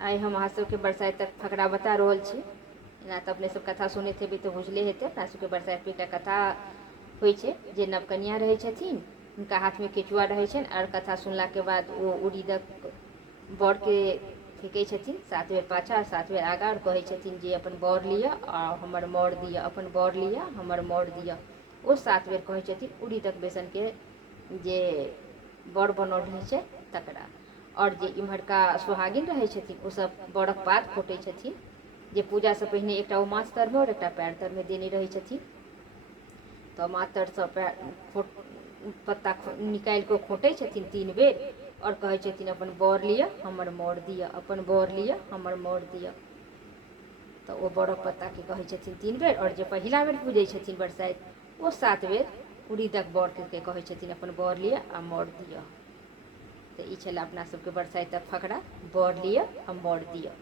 आइ हम अहाँ सबके बरसाइतक फकरा बता रहल छी। एना तऽ अपने सब कथा सुनैत हेबै तऽ बुझले हेतै अपना सबके बरसाइतमे एकटा कथा होइ छै जे नवकनिया रहै छथिन, हुनका हाथमे केचुआ रहै छनि आओर कथा सुनलाके बाद ओ उड़ीदक बरके फेंकै छथिन 7 बेर पाछाँ 7 बेर आगाँ आओर कहै छथिन जे अपन बर लिअ आ हमर मर दिअ, अपन बर लिअ हमर मर दिअ। ओ 7 बेर कहै छथिन उड़ीदक बेसनके जे बर बनल रहै छै तकरा। और जे इम्हरका सुहागिन रहै छथिन ओसब बरक पात खोटै छथिन, जे पूजासँ पहिने एकटा ओ माथ तरमे और एकटा पैर तरमे देने रहै छथिन। तऽ माथ तरसँ पत्ता निकालि कऽ खोटै छथिन 3 बेर और कहै छथिन अपन बर लिअ हमर मर दिअ, अपन बर लिअ हमर मर दिअ। तऽ ओ बरक पत्ताके कहै छथिन 3 बेर और जे पहिला बेर पूजै छथिन बरसाइत ओ 7 बेर उड़ीदक बरके कहै छथिन अपन बर लिअ आ मर दिअ। तऽ ई छलै अपना सबके बरसाइतक फकरा, बर लिअ आ मर दिअ।